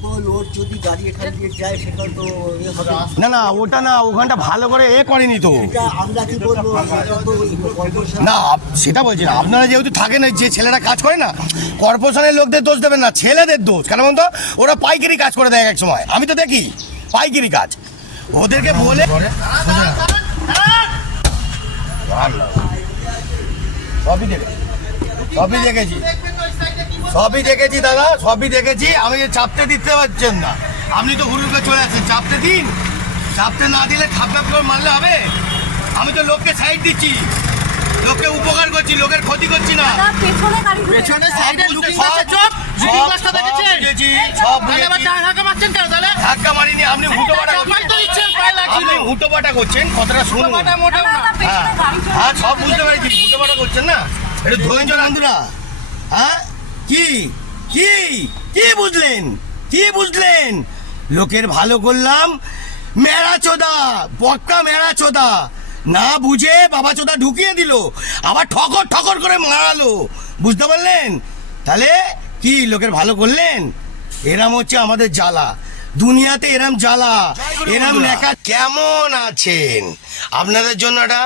অত লোড যদি গাড়ি এখান দিয়ে যায় সেটা তো এ হবে। না। না না ওটা না ওখানটা ভালো করে এ করেনি তো। এটা আমরা কি বলব এটা তো কর্পোরেশন না আপ- সেটা বলছি না। আপনারা যেহেতু থাকেন ওই যে ছেলেরা কাজ করে না কর্পোরেশনের লোকদের দোষ দেবেন না ছেলেদের দোষ। কেন বলতো ওরা পাইকারি কাজ করে দেয় এক সময়। আমি তো দেখি পাইকারি কাজ। ওদেরকে বলে সবই দেখে সবই দেখেছি। সবই দেখেছি দাদা সবই দেখেছি। আমি চাপতে দিতে পারছেন না। আপনি তো হুড়ুকে চলে আসছেন। চাপতে দিন। চাপতে না দিলে ঠাপ ঠাপ করে মারলে হবে। আমি তো লোককে সাইড দিচ্ছি। লোককে উপকার করছি লোকের ক্ষতি করছি না। পেছনে। সাইডে সব লুকিং বুঝতে- গ্লাসটা চোখ লুকিং সব- গ্লাসটা দেখেছেন সব বুঝেছি। ধাক্কা মারছেন কেন তাহলে? ধাক্কা মারিনি। আপনি লাগছিল। হুটোপাটা করছেন কথাটা শুনুন। না। হ্যাঁ। হ্যাঁ সব। বুঝতে পেরেছি। হুটোপাটা করছেন না? একটু ধৈর্য রান্ধুরা হ্যাঁ? কি? কি? কি বুঝলেন? কি বুঝলেন? লোকের ভালো করলাম মেরা চোদা পক্কা মেরা চোদা। না বুঝে বাবা চোদা ঢুকিয়ে দিল, আবার ঠকর ঠকর করে মারালো। বুঝতে পারলেন? তাহলে কি লোকের ভালো করলেন? এরাম হচ্ছে আমাদের জ্বালা। দুনিয়াতে এরাম জ্বালা এরাম লেখা কেমন আছেন? আপনাদের জন্য একটা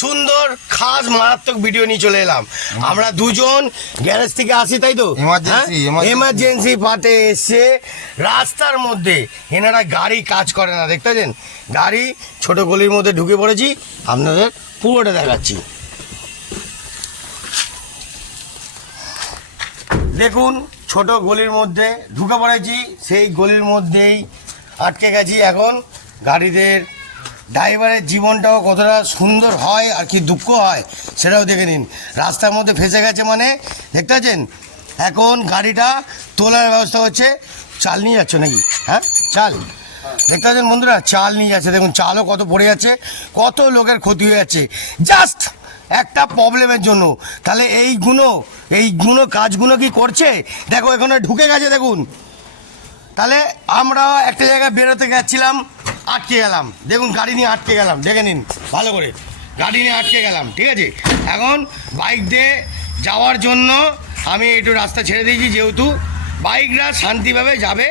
সুন্দর খাস মারাত্মক ভিডিও নিয়ে চলে এলাম। আমরা দুজন গ্যারেজ থেকে আসি তাই তো? Emergency। এমার্জেন্সি পাতে এসে রাস্তার মধ্যে এনারা গাড়ি কাজ করে না দেখতে পাচ্ছেন? গাড়ি ছোট গলির মধ্যে ঢুকে পড়েছি আপনাদের পুরোটা দেখাচ্ছি। দেখুন ছোট গলির মধ্যে ঢুকে পড়েছি, সেই গলির মধ্যেই আটকে গেছি। এখন গাড়িদের ড্রাইভারের জীবনটাও কতটা সুন্দর হয় আর কি দুঃখ হয়, সেটাও দেখে নিন। রাস্তার মধ্যে ফেসে গেছে মানে দেখতে পাচ্ছেন? এখন গাড়িটা তোলার ব্যবস্থা হচ্ছে, চাল নিয়ে যাচ্ছ নাকি? হ্যাঁ? চাল। দেখতে পাচ্ছেন বন্ধুরা, চাল নিয়ে যাচ্ছে। দেখুন, চালও কত পড়ে যাচ্ছে, কত লোকের ক্ষতি হয়ে যাচ্ছে। জাস্ট একটা প্রবলেমের জন্য। তাহলে এইগুলো এইগুলো কাজগুলো কি করছে? দেখো, এখানে ঢুকে গেছে, দেখুন। তাহলে আমরা একটা জায়গায় বেরোতে গেছিলাম আটকে গেলাম। দেখুন, গাড়ি নিয়ে আটকে গেলাম, দেখে নিন, ভালো করে। গাড়ি নিয়ে আটকে গেলাম, ঠিক আছে? এখন বাইক দিয়ে যাওয়ার জন্য আমি একটু রাস্তা ছেড়ে দিয়েছি, যেহেতু বাইকরা শান্তিভাবে যাবে,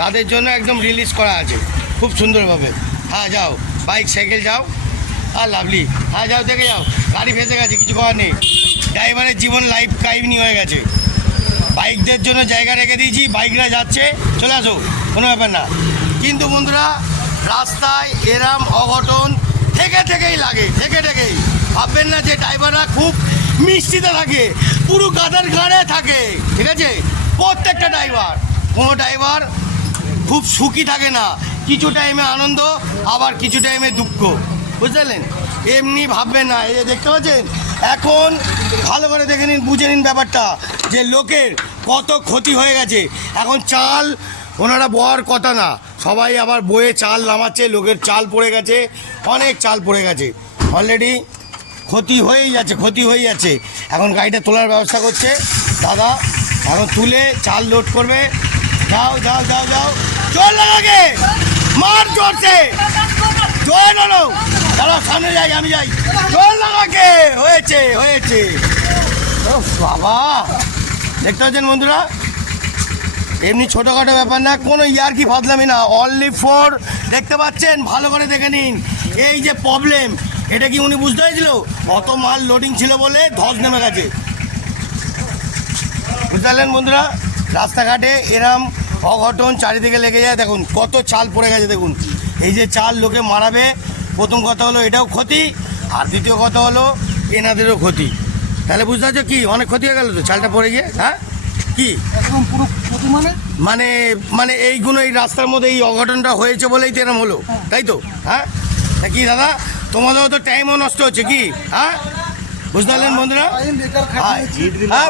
তাদের জন্য একদম রিলিজ করা আছে, খুব সুন্দরভাবে। হ্যাঁ যাও বাইক সাইকেল যাও। আর লাভলি হ্যাঁ যাও, দেখে যাও। গাড়ি ফেসে গেছে, কিছু করার নেই। ড্রাইভারের জীবন লাইফ কাহিনী হয়ে গেছে। বাইকদের জন্য জায়গা রেখে দিয়েছি, বাইকরা যাচ্ছে। চলে আসো, কোনো ব্যাপার না। কিন্তু বন্ধুরা, রাস্তায় এরাম, অঘটন থেকে থেকেই লাগে, থেকে থেকেই। ভাববেন না যে ড্রাইভাররা খুব মিষ্টিতে থাকে, পুরো গাদার ঘাড়ে থাকে, ঠিক আছে? প্রত্যেকটা ড্রাইভার কোনো ড্রাইভার খুব সুখী থাকে না। কিছু টাইমে আনন্দ, আবার কিছু টাইমে দুঃখ। বুঝলেন? এমনি ভাববেন না। এই যে দেখতে পাচ্ছেন? এখন ভালো করে দেখে নিন, বুঝে নিন ব্যাপারটা, যে লোকের কত ক্ষতি হয়ে গেছে। এখন চাল, ওনারা বর কথা না। সবাই আবার বয়ে চাল নামাচ্ছে, লোকের চাল পড়ে গেছে, অনেক চাল পড়ে গেছে। অলরেডি ক্ষতি হয়েই যাচ্ছে, ক্ষতি হয়ে যাচ্ছে। এখন গাড়িটা তোলার ব্যবস্থা করছে। দাদা, এখন তুলে চাল লোড করবে। যাও যাও যাও যাও। চল লাগাকে! মার চড়ছে! দাদা সামনে যাই, আমি যাই। চল লাগাকে হয়েছে হয়েছে। ও বাবা। দেখতে পাচ্ছেন বন্ধুরা? এমনি ছোটোখাটো ব্যাপার না, কোনো ইয়ার কি ফাদলামি না। অনলি ফর দেখতে পাচ্ছেন? ভালো করে দেখে নিন। এই যে প্রবলেম এটা কি উনি বুঝতে পেরেছিল? অত মাল লোডিং ছিল বলে ধস নেমে গেছে। বুঝতে পারলেন বন্ধুরা? রাস্তাঘাটে এরম অঘটন চারিদিকে লেগে যায়। দেখুন, কত চাল পড়ে গেছে, দেখুন। এই যে চাল লোকে মারাবে প্রথম কথা হলো এটাও ক্ষতি আর দ্বিতীয় কথা হলো এনাদেরও ক্ষতি। তাহলে বুঝতে পারছ কি? অনেক ক্ষতি হয়ে গেল তো চালটা পড়ে গিয়ে হ্যাঁ? কি? একদম পুরো ক্ষতি মানে? মানে মানে এইগুলো এই রাস্তার মধ্যে এই অঘটনটা হয়েছে বলেই তো এরম হলো তাই তো? হ্যাঁ? কি দাদা তোমাদেরও তো টাইমও নষ্ট হচ্ছে কি? হ্যাঁ? বুঝতে পারলেন বন্ধুরা? বেকার হ্যাঁ, হ্যাঁ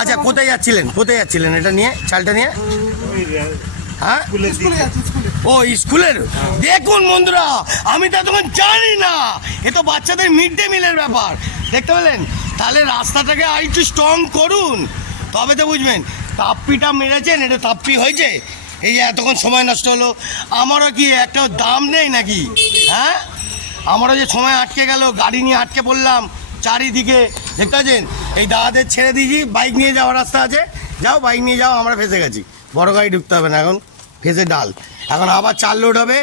আচ্ছা কোথায় যাচ্ছিলেন? কোথায় যাচ্ছিলেন এটা নিয়ে চালটা নিয়ে? হ্যাঁ? ও স্কুলের? দেখুন বন্ধুরা আমি তো তখন জানি না। এ তো বাচ্চাদের মিড ডে মিলের ব্যাপার। দেখতে পেলেন? তাহলে রাস্তাটাকে আর একটু স্ট্রং করুন। তবে তো বুঝবেন তাপ্পিটা মেরেছেন এটা তাপ্পি হয়েছে। এই যে এতক্ষণ সময় নষ্ট হলো। আমারও কি একটা দাম নেই নাকি? হ্যাঁ? আমারও যে সময় আটকে গেল গাড়ি নিয়ে আটকে পড়লাম চারিদিকে। দেখতে পাচ্ছেন? এই দাদাদের ছেড়ে দিয়েছি বাইক নিয়ে যাওয়ার রাস্তা আছে। যাও বাইক নিয়ে যাও আমরা ফেসে গেছি। বড় গাড়ি ঢুকতে হবে না এখন। ফেসে ডাল। এখন আবার চার লোড হবে,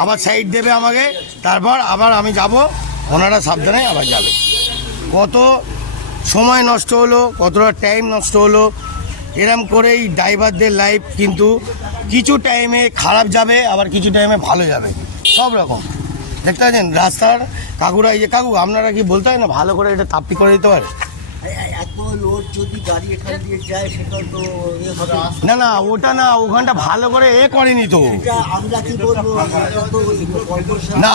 আবার সাইড দেবে আমাকে, তারপর আবার আমি যাব, ওনারা সাবধানে আবার যাবে। কত সময় নষ্ট হলো, কতটা টাইম নষ্ট হলো, এরম করেই ড্রাইভারদের লাইফ কিন্তু কিছু টাইমে খারাপ যাবে, আবার কিছু টাইমে ভালো যাবে। সব রকম। দেখতে পাচ্ছেন, রাস্তার কাকুরা, এই যে কাকু, আপনারা কি বলতে হয় না, ভালো করে এটা তাপ্পি করে দিতে পারে? লোড যদি গাড়ি এখান দিয়ে যায় সেটা তো না না ওটা না ওখানটা ভালো করে এ করেনি তো। আমরা কি বলব? তো না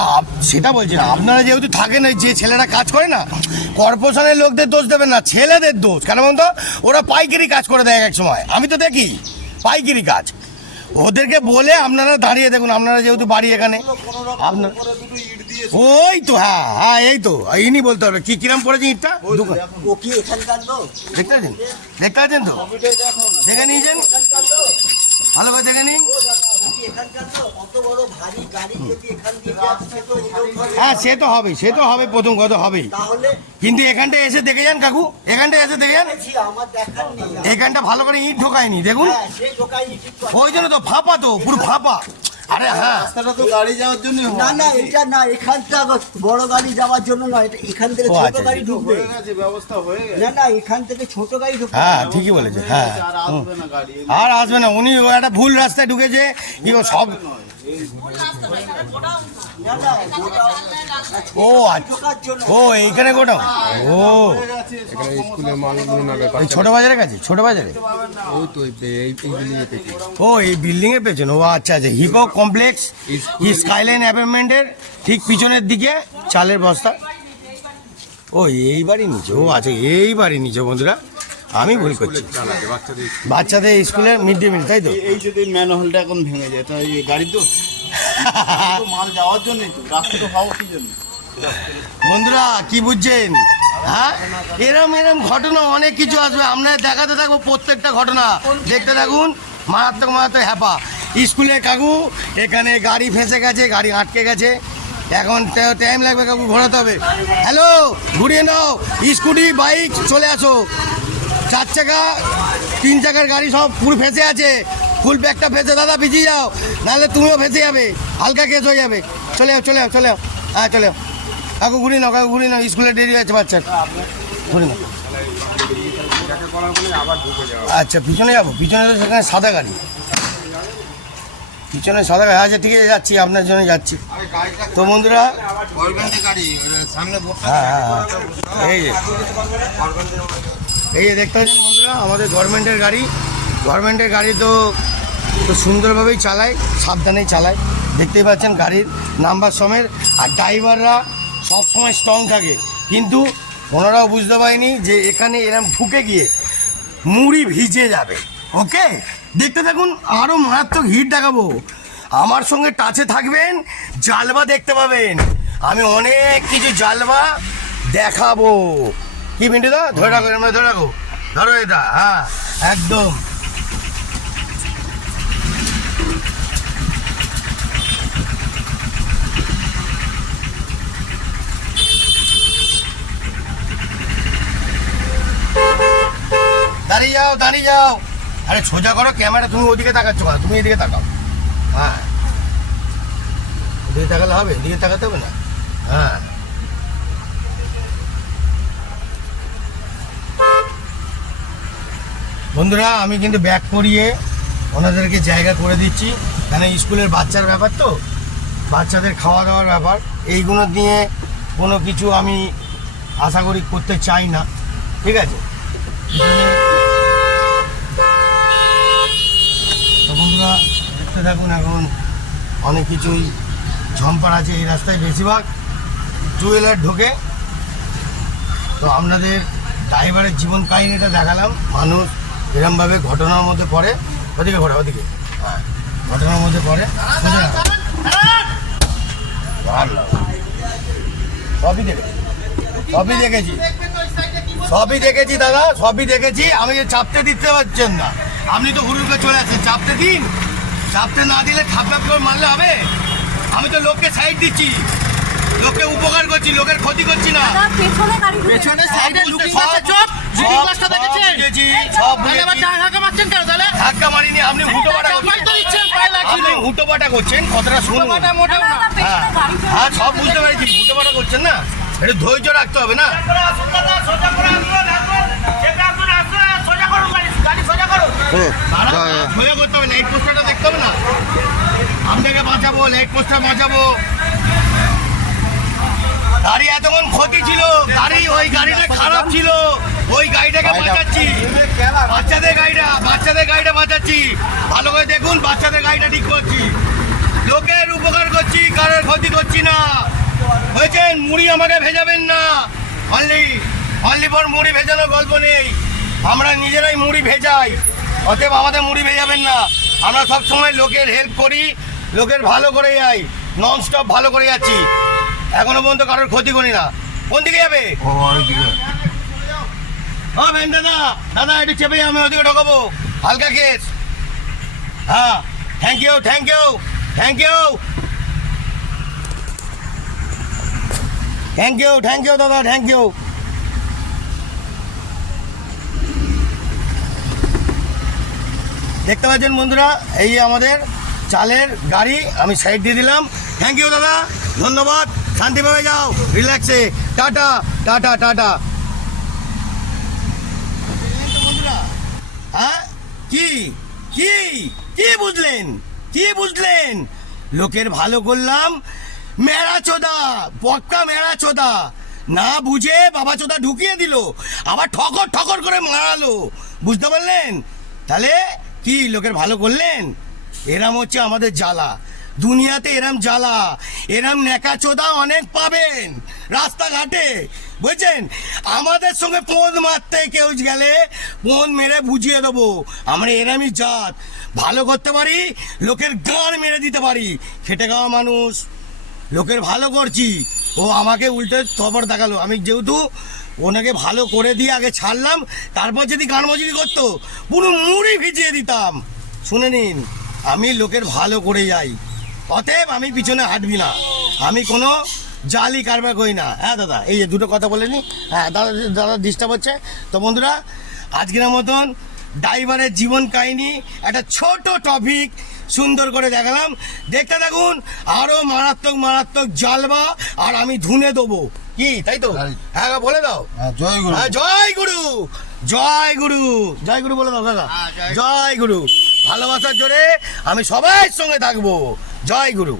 সেটা বলছি না। আপনারা যেহেতু থাকেন ওই যে ছেলেরা কাজ করে না কর্পোরেশনের লোকদের দোষ দেবেন না ছেলেদের দোষ। কেন বলতো? ওরা পাইকারি কাজ করে দেয় এক সময়। আমি তো দেখি পাইকারি কাজ। ওদেরকে বলে আপনারা দাঁড়িয়ে দেখুন আপনারা যেহেতু বাড়ি এখানে। আপনার ওই তো হ্যাঁ হ্যাঁ এই তো ইনি বলতে হবে। কি কিরাম পড়েছে ইটটা? দেখতে পাচ্ছেন? দেখতে পাচ্ছেন তো? দেখে নিয়েছেন ভালো করে দেখে নিন। হ্যাঁ সে তো হবে সে তো হবে প্রথম কথা হবেই। কিন্তু এখানটা এসে দেখে যান কাকু। এখানটা এসে দেখে যান। এখানটা ভালো করে ইট ঢোকায়নি দেখুন। হ্যাঁ। ওই জন্য তো ফাঁপা তো পুরো ফাঁপা। আরে হ্যাঁ। রাস্তাটা তো গাড়ি যাওয়ার জন্য না না এটা না এখানটা বড় গাড়ি যাওয়ার জন্য না এটা এখান থেকে ছোট আচ্ছা, গাড়ি ঢুকবে। ব্যবস্থা হয়ে গেছে। না না এখান থেকে ছোট গাড়ি ঢুকবে। হ্যাঁ ঠিকই বলেছে হ্যাঁ আর আসবে না আর আসবে না উনি ও একটা ভুল রাস্তায় ঢুকেছে কি ও সব ও আচ্ছা। ও, এইখানে গোটাও ও। সব স্কুলের মাল এই ছোট বাজারের কাছে, ছোট বাজারে? ওই তো ও, এই বিল্ডিং এর পেছনে। ও আচ্ছা আচ্ছা। হিপো কমপ্লেক্স স্কাইলাইন অ্যাপার্টমেন্টের ঠিক পিছনের দিকে চালের বস্তা। ও, এই বাড়ি নিচে। ও আচ্ছা এই বাড়ি নিচে, বন্ধুরা। আমি ভুল করছি। বাচ্চাদের স্কুলের মিড ডে মিল, তাই তো? এই যদি ম্যানহোলটা এখন ভেঙে যায় তাই গাড়ি তো বন্ধুরা, কি বুঝছেন? হ্যাঁ? এরম এরম ঘটনা অনেক কিছু আসবে। আমরা দেখাতে থাকব প্রত্যেকটা ঘটনা। দেখতে থাকুন, মারাত্মক মারাত্মক হ্যাপা। স্কুলে কাকু, এখানে গাড়ি ফেঁসে গেছে, গাড়ি আটকে গেছে। এখন টাইম লাগবে কাকু, ঘোরাতে হবে। হ্যালো ঘুরিয়ে নাও। স্কুটি বাইক চলে আসো। চার চাকা, তিন চাকার গাড়ি সব পুরো ফেঁসে আছে। ফুল ব্যাগটা ফেঁসে দাদা ভিজিয়ে যাও নাহলে তুমিও ফেঁসে যাবে, হালকা কেস হয়ে যাবে। চলে যাও চলে যাও চলে যাও। হ্যাঁ চলে যাও। কাকু ঘুরি নাও, কাকু ঘুরি নাও, স্কুলে দেরি হয়েছে বাচ্চার ঘুরি নাও। আচ্ছা পিছনে যাব। পিছনে তো সেখানে সাদা গাড়ি। পিছনে সাদা গাড়ি। আচ্ছা ঠিক আছে, যাচ্ছি, আপনার জন্য যাচ্ছি। তো বন্ধুরা হ্যাঁ হ্যাঁ হ্যাঁ। এই যে। এই যে দেখতে পাচ্ছেন বন্ধুরা, আমাদের গভর্নমেন্টের গাড়ি। গভর্নমেন্টের গাড়ি তো তো সুন্দরভাবেই চালায়, সাবধানেই চালায়। দেখতেই পাচ্ছেন গাড়ির নাম্বার সমেত, আর ড্রাইভাররা সবসময় স্ট্রং থাকে। কিন্তু ওনারাও বুঝতে পারেনি যে এখানে এরম ঢুকে গিয়ে মুড়ি ভিজে যাবে। ওকে? দেখতে থাকুন আরও মারাত্মক হিট দেখাবো। আমার সঙ্গে টাচে থাকবেন, জালবা দেখতে পাবেন। আমি অনেক কিছু জালবা দেখাবো। কি মিন্টু দা? ধরে রাখো ধরে রাখো। ধরো এটা হ্যাঁ একদম। দাঁড়িয়ে যাও দাঁড়িয়ে যাও। আরে সোজা করো, ক্যামেরা তুমি ওদিকে তাকাচ্ছ কেন? তুমি এদিকে তাকাও। হ্যাঁ। এদিকে তাকালে হবে? এদিকে তাকাতে হবে না? হ্যাঁ। বন্ধুরা, আমি কিন্তু ব্যাক করিয়ে ওনাদেরকে জায়গা করে দিচ্ছি। কেন স্কুলের বাচ্চার ব্যাপার তো? বাচ্চাদের খাওয়া দাওয়ার ব্যাপার। এইগুলো নিয়ে কোনো কিছু আমি আশা করি করতে চাই না। ঠিক আছে এখানে তো বন্ধুরা দেখতে থাকুন এখন। অনেক কিছুই ঝম্পার আছে এই রাস্তায় বেশিরভাগ। জুয়েলার ঢোকে। তো আপনাদের ড্রাইভারের জীবন কাহিনীটা দেখালাম। মানুষ এরমভাবে ঘটনার মধ্যে পড়ে। ওদিকে ঘোরা, ওদিকে। হ্যাঁ ঘটনার মধ্যে পড়ে। ভালো। সবই দেখেছি। সবই দেখেছি। সবই দেখেছি দাদা, সবই দেখেছি। আমি চাপতে দিতে পারছেন না। আপনি তো হুড়ুকে চলে আসছেন। চাপতে দিন। চাপতে না দিলে ঠাপ ঠাপ করে মারলে হবে? আমি তো লোককে সাইড দিচ্ছি। লোককে উপকার করছি লোকের ক্ষতি করছি না। পেছনে। সাইডে লুকিং গ্লাসটা চোপ। লুকিং সব সব তাহলে? ঢাকাবে আপনি হুটোপাটা করছেন। আপনি হুটোপাটা করছেন কতটা শুনুন। হ্যাঁ। হ্যাঁ সব বুঝতে পেরেছি হুটোপাটা করছেন না? একটু ধৈর্য রাখতে হবে না? সোজা করতে হবে লাইট পোস্টারটা দেখতে হবে না? আপনাকে বাঁচাবো লাইট পোস্টার বাঁচাবো। গাড়ি এতক্ষণ ক্ষতি ছিল গাড়ি ওই গাড়িটা খারাপ ছিল ওই গাড়িটাকে বাঁচাচ্ছি। বাচ্চাদের গাড়িটা বাচ্চাদের গাড়িটা বাঁচাচ্ছি। ভালো করে দেখুন বাচ্চাদের গাড়িটা ঠিক করছি। লোকের উপকার করছি কারোর ক্ষতি করছি না। হয়েছেন মুড়ি আমাকে ভেজাবেন না। অনলি অনলি ফর মুড়ি ভেজানোর গল্প নেই। আমরা নিজেরাই মুড়ি ভেজাই। অতএব আমাদের মুড়ি ভেজাবেন না। আমরা সব সময় লোকের হেল্প করি লোকের ভালো করে যাই নন স্টপ ভালো করে যাচ্ছি। এখনও পর্যন্ত কারোর ক্ষতি করি না। কোন দিকে যাবে? ও ভেন দাদা দাদা একটু চেপে আমি ওদিকে ঢোকাবো। হালকা কেস। হ্যাঁ thank you thank you thank you thank you thank you দাদা থ্যাংক ইউ দেখতে পাচ্ছেন বন্ধুরা, এই আমাদের চালের গাড়ি, আমি সাইড দিয়ে দিলাম। থ্যাংক ইউ দাদা। ধন্যবাদ। শান্তিভাবে যাও। রিল্যাক্সে টাটা টাটা টাটা। হ্যাঁ? কি? কি? কি বুঝলেন? কি বুঝলেন? লোকের ভালো করলাম। মেরা চোদা। পক্কা মেরা চোদা। না বুঝে বাবা চোদা ঢুকিয়ে দিল। আবার ঠকর ঠকর করে মারালো। বুঝতে পারলেন? তাহলে কি লোকের ভালো করলেন? এরাম হচ্ছে আমাদের জ্বালা। দুনিয়াতে এরাম জ্বালা। এরাম নেকা চোদা অনেক পাবেন রাস্তাঘাটে। বুঝছেন? আমাদের সঙ্গে পোঁদ মারতে কেউ গেলে পোঁদ মেরে বুঝিয়ে দেবো। আমরা এরামই জাত। ভালো করতে পারি, লোকের গান মেরে দিতে পারি। খেটে খাওয়া মানুষ। লোকের ভালো করছি। ও আমাকে উল্টে খবর দেখাল। আমি যেহেতু ওনাকে ভালো করে দিয়ে আগে ছাড়লাম, তারপর যদি গান মজুরি করতো, পুরো মুড়ি ভিজিয়ে দিতাম। শুনে নিন, আমি লোকের ভালো করে যাই। অতএব আমি পিছনে হাঁটবি না। আমি কোনো জালি কারবার করি না। হ্যাঁ দাদা, এই যে দুটো কথা বলে নি হ্যাঁ দাদা দাদা ডিস্টার্ব হচ্ছে। তো বন্ধুরা, আজকের মতন ড্রাইভারের জীবন কাহিনী, একটা ছোট টপিক সুন্দর করে দেখালাম। দেখতে থাকুন আরও মারাত্মক মারাত্মক জ্বালবা, আর আমি ধুনে দেবো। কি? তাই তো? হ্যাঁ বলে দাও। জয় গুরু। হ্যাঁ, জয় গুরু। জয় গুরু। জয় গুরু বলে দাও দাদা জয় গুরু। ভালোবাসার জোরে আমি সবার সঙ্গে থাকব। জয় গুরু।